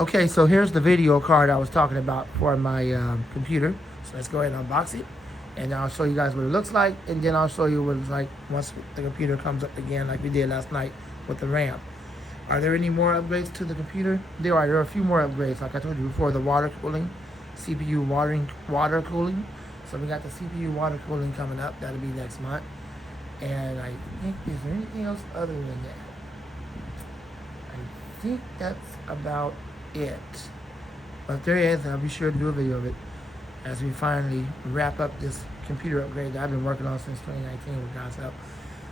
Okay, so here's the video card I was talking about for my computer. So let's go ahead and unbox it. And I'll show you guys what it looks like. And then I'll show you what it's like once the computer comes up again like we did last night with the RAM. Are there any more upgrades to the computer? There are. There are a few more upgrades. Like I told you before, the water cooling, CPU water cooling. So we got the CPU water cooling coming up. That'll be next month. And I think, is there anything else other than that? I think that's about it. But if there is, I'll be sure to do a video of it as we finally wrap up this computer upgrade that I've been working on since 2019 with God's help.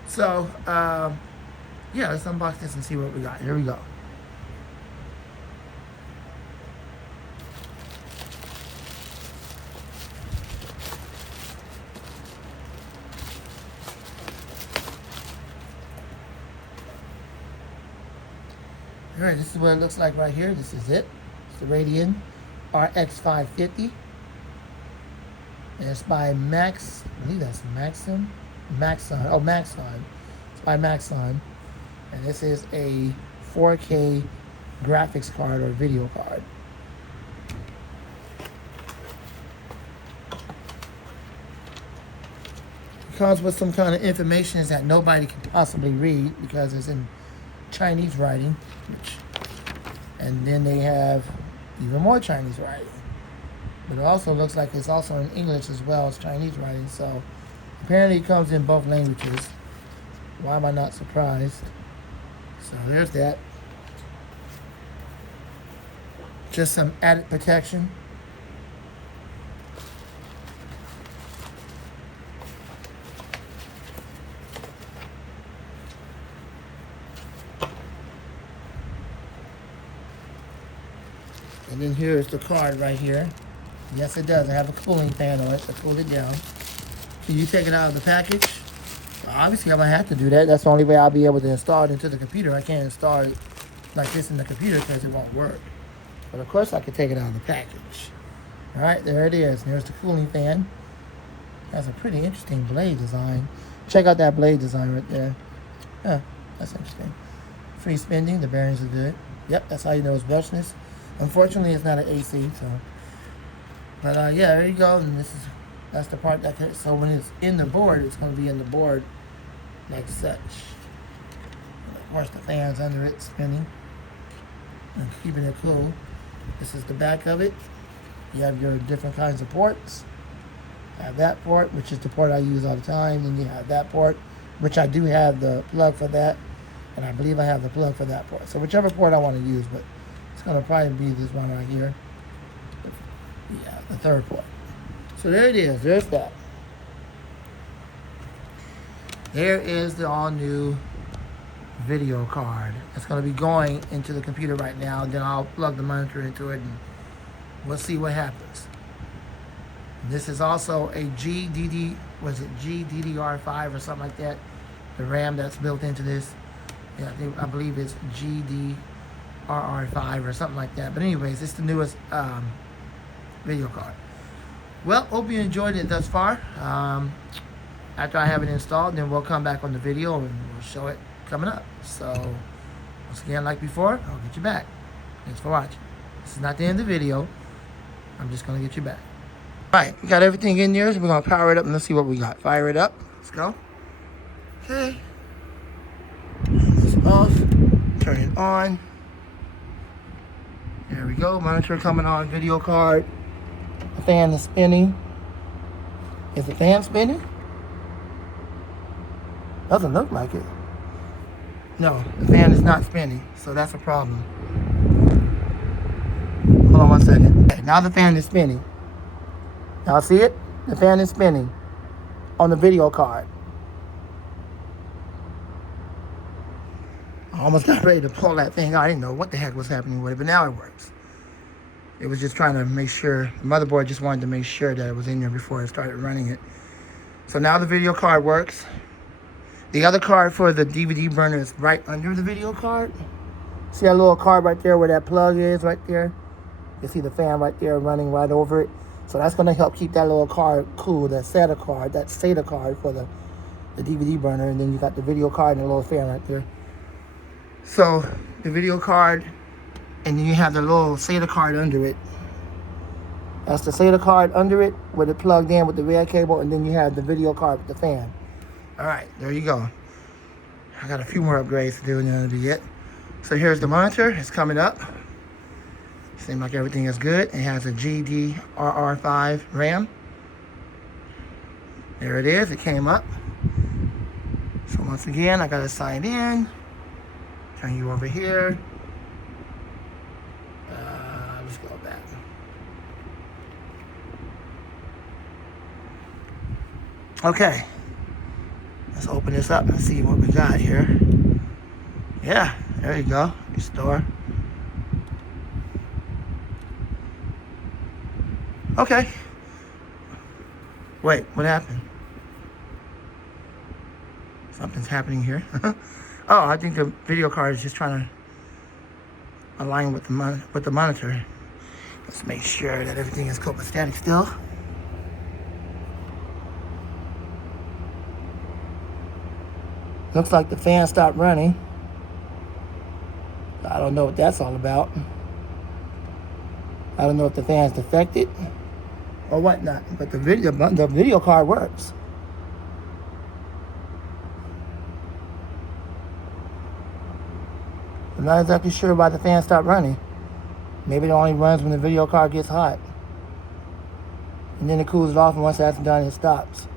So, yeah, let's unbox this and see what we got. Here we go. All right, this is what it looks like right here. This is it. It's the Radeon RX 550. And it's by Max, I believe that's Maxon. Oh, Maxon. It's by Maxon. And this is a 4K graphics card or video card. It comes with some kind of information that nobody can possibly read because it's in Chinese writing. And then they have even more Chinese writing. But it also looks like it's also in English as well as Chinese writing. So apparently it comes in both languages. Why am I not surprised? So there's that. Just some added protection. And then here's the card right here. Yes, it does. I have a cooling fan on it to cool it down. Can you take it out of the package? Well, obviously, I'm going to have to do that. That's the only way I'll be able to install it into the computer. I can't install it like this in the computer because it won't work. But of course, I can take it out of the package. All right, there it is. There's the cooling fan. It has a pretty interesting blade design. Check out that blade design right there. Yeah, that's interesting. Free spinning. The bearings are good. Yep, that's how you know it's brushless. Unfortunately, it's not an AC, so. But yeah, there you go. And that's the part that so when it's in the board, it's going to be in the board like such. And of course, the fan's under it spinning and keeping it cool. This is the back of it. You have your different kinds of ports. You have that port, which is the port I use all the time. Then you have that port, which I do have the plug for that. And I believe I have the plug for that port. So whichever port I want to use, but it's going to probably be this one right here. Yeah, the third port. So there it is. There's that. There is the all-new video card. It's going to be going into the computer right now. Then I'll plug the monitor into it and we'll see what happens. This is also a GDDR5 or something like that. The RAM that's built into this. Yeah, I believe it's GDRR5 or something like that. But anyways, it's the newest video card. Well, hope you enjoyed it thus far. After I have it installed, then we'll come back on the video and we'll show it coming up. So, once again, like before, I'll get you back. Thanks for watching. This is not the end of the video. I'm just going to get you back. Alright, we got everything in there, so we're going to power it up and let's see what we got. Fire it up. Let's go. Okay. Turn this off. Turn it on. There we go. Monitor coming on. Video card. The fan is spinning. Is the fan spinning? Doesn't look like it. No, the fan is not spinning, so that's a problem. Hold on one second. Okay, now the fan is spinning. Y'all see it? The fan is spinning on the video card. I almost got ready to pull that thing out. I didn't know what the heck was happening with it, but now it works. It was just trying to make sure, the motherboard just wanted to make sure that it was in there before I started running it. So now the video card works. The other card for the DVD burner is right under the video card. See that little card right there where that plug is right there? You see the fan right there running right over it. So that's going to help keep that little card cool, that SATA card for the DVD burner. And then you got the video card and a little fan right there. So the video card And then you have the little SATA card under it. That's the SATA card under it with it plugged in with the red cable, and then you have the video card with the fan. All right, there you go. I got a few more upgrades to do and that'll be it. So here's the monitor. It's coming up. Seems like everything is good. It has a GDDR5 RAM. There it is. It came up. So once again, I got to sign in. Turn you over here. Let's go back. Okay. Let's open this up and see what we got here. Yeah, there you go. Restore. Okay. Wait, what happened? Something's happening here. Oh, I think the video card is just trying to align with the monitor. Let's make sure that everything is copacetic still. Looks like the fan stopped running. I don't know what that's all about. I don't know if the fan's defected or whatnot, but the video card works. I'm not exactly sure why the fan stopped running. Maybe it only runs when the video card gets hot. And then it cools it off, and once that's done, it stops.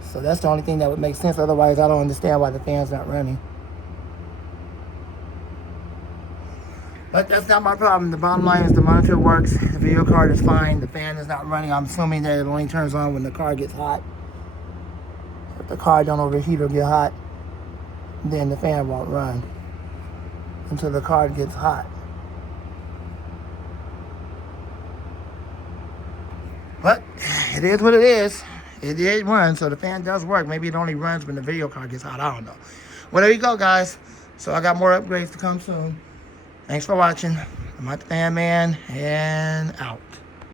So that's the only thing that would make sense. Otherwise, I don't understand why the fan's not running. But that's not my problem. The bottom line is the monitor works, the video card is fine, the fan is not running. I'm assuming that it only turns on when the card gets hot. If the card don't overheat or get hot, then the fan won't run until the card gets hot. But it is what it is. It did run, so the fan does work. Maybe it only runs when the video card gets hot. I don't know. Well, there you go, guys. So I got more upgrades to come soon. Thanks for watching. I'm Mike the Fan Man, and out.